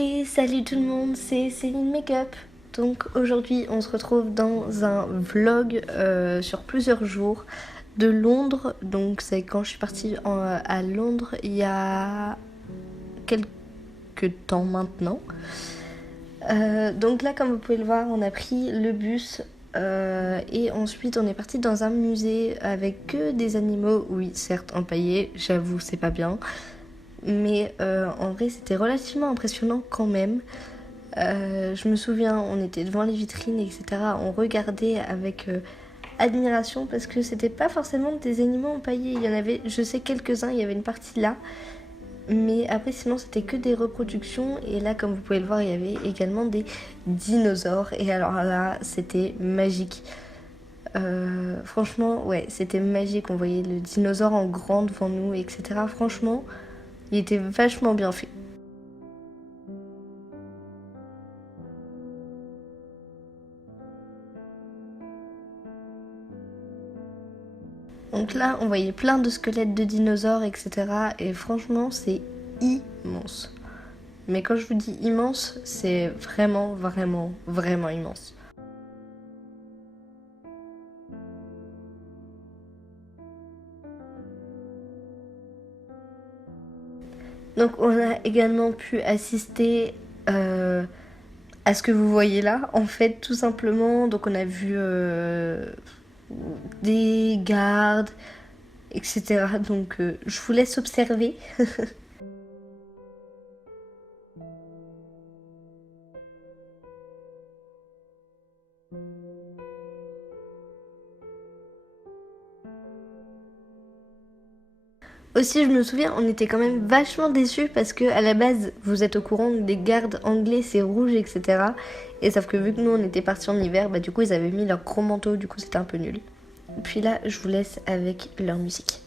Et salut tout le monde, c'est Céline Makeup. Donc aujourd'hui on se retrouve dans un vlog sur plusieurs jours de Londres. Donc c'est quand je suis partie à Londres il y a quelques temps maintenant. Donc là comme vous pouvez le voir on a pris le bus et ensuite on est parti dans un musée avec que des animaux. Oui certes empaillés, j'avoue c'est pas bien. Mais en vrai c'était relativement impressionnant quand même. Je me souviens, on était devant les vitrines, etc. On regardait avec admiration parce que c'était pas forcément des animaux empaillés. Il y en avait, je sais, quelques-uns, il y avait une partie là. Mais après, sinon, c'était que des reproductions. Et là, comme vous pouvez le voir, il y avait également des dinosaures. Et alors là, c'était magique. Franchement, ouais, c'était magique. On voyait le dinosaure en grand devant nous, etc. Franchement, il était vachement bien fait. Donc là, on voyait plein de squelettes de dinosaures, etc. Et franchement, c'est immense. Mais quand je vous dis immense, c'est vraiment, vraiment, vraiment immense. Donc on a également pu assister à ce que vous voyez là. En fait, tout simplement, donc on a vu des gardes, etc. Donc je vous laisse observer. Aussi, je me souviens, on était quand même vachement déçus parce que à la base, vous êtes au courant, des gardes anglais c'est rouge, etc. Et sauf que vu que nous on était partis en hiver, bah du coup ils avaient mis leur gros manteau, du coup c'était un peu nul. Puis là, je vous laisse avec leur musique.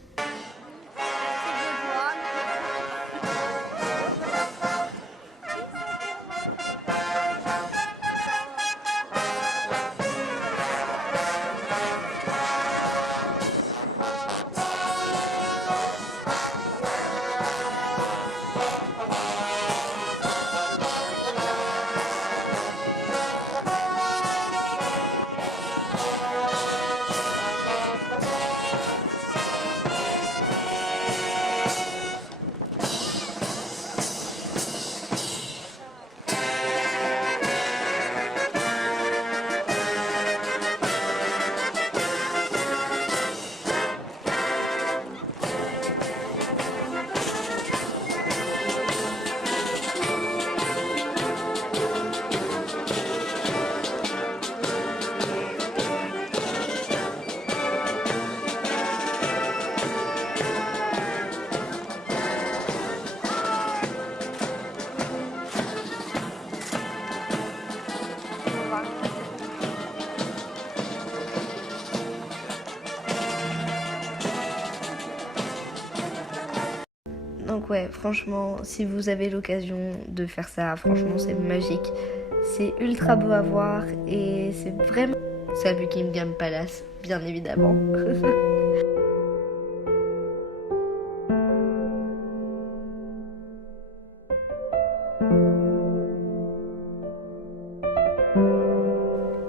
Donc ouais, franchement, si vous avez l'occasion de faire ça, franchement c'est magique. C'est ultra beau à voir et c'est vraiment... C'est à Buckingham Palace, bien évidemment.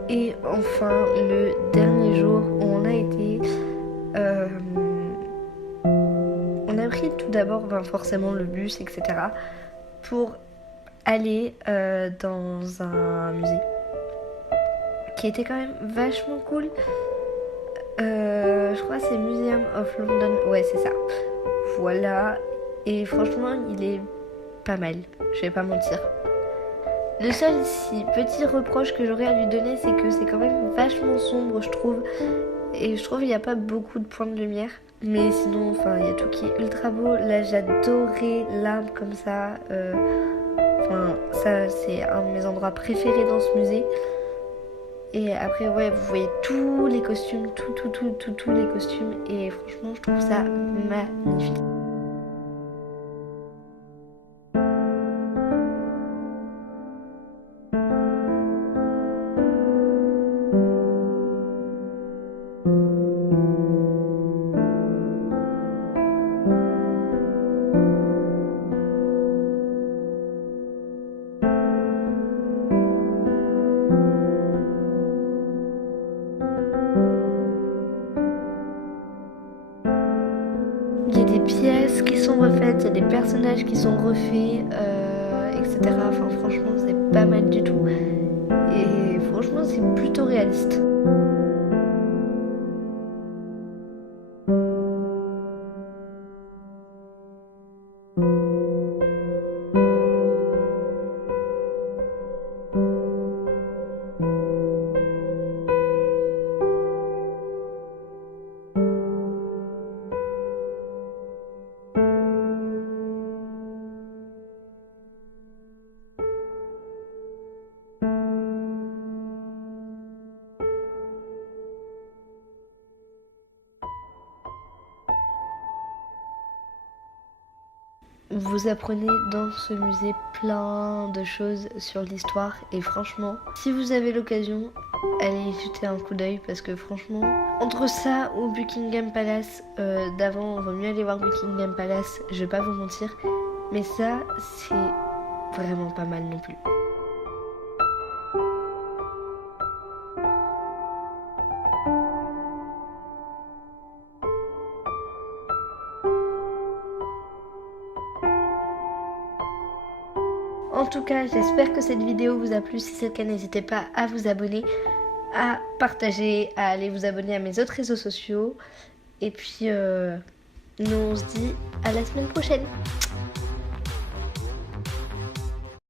Et enfin, le dernier jour où on a été... euh, on a pris tout d'abord forcément le bus, etc. pour aller dans un musée qui était quand même vachement cool. Je crois que c'est Museum of London. Ouais, c'est ça. Voilà. Et franchement, il est pas mal. Je vais pas mentir. Le seul petit reproche que j'aurais à lui donner, c'est que c'est quand même vachement sombre, je trouve. Et je trouve qu'il n'y a pas beaucoup de points de lumière. Mais sinon, enfin, il y a tout qui est ultra beau. Là, j'adorais l'arbre comme ça. Enfin, ça, c'est un de mes endroits préférés dans ce musée. Et après, ouais, vous voyez tous les costumes, tous les costumes. Et franchement, je trouve ça magnifique. fait, il y a des personnages qui sont refaits, etc. Enfin, franchement, c'est pas mal du tout. Et franchement, c'est plutôt réaliste. Vous apprenez dans ce musée plein de choses sur l'histoire et franchement, si vous avez l'occasion, allez y jeter un coup d'œil parce que franchement, entre ça ou Buckingham Palace d'avant, on va mieux aller voir Buckingham Palace, je vais pas vous mentir, mais ça, c'est vraiment pas mal non plus. En tout cas, j'espère que cette vidéo vous a plu. Si c'est le cas, n'hésitez pas à vous abonner, à partager, à aller vous abonner à mes autres réseaux sociaux. Et puis, nous on se dit à la semaine prochaine.